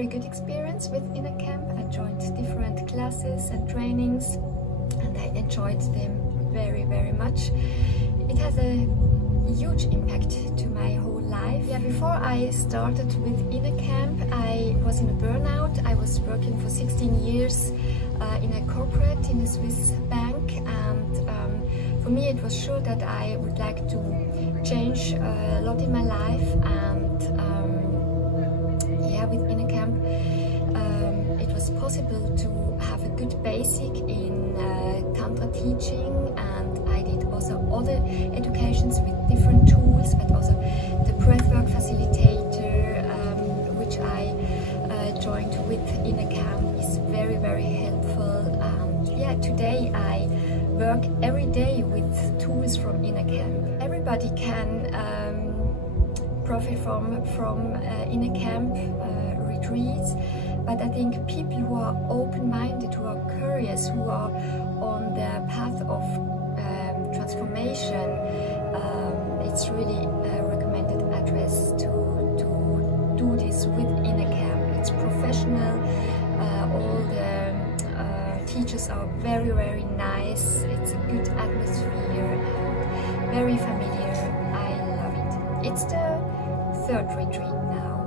very good experience with InnerCamp. I joined different classes and trainings and I enjoyed them very, very much. It has a huge impact to my whole life. Yeah, before I started with InnerCamp, I was in a burnout. I was working for 16 years in a corporate, in a Swiss bank, and for me it was sure that I would like to change a lot in my life, and yeah, with InnerCamp it was possible to have a good basic in Tantra teaching, and I did also other educations with different tools, but also the breathwork facilitator, which I joined with InnerCamp, is very, very helpful. Yeah, today I work every day with tools from InnerCamp. Everybody can profit from InnerCamp retreats, but I think people who are open-minded, who are curious, who are on the path of transformation, it's really a recommended address to do this with InnerCamp. It's professional, all the teachers are very, very nice, it's a good atmosphere and very familiar. I love it. It's the third retreat now.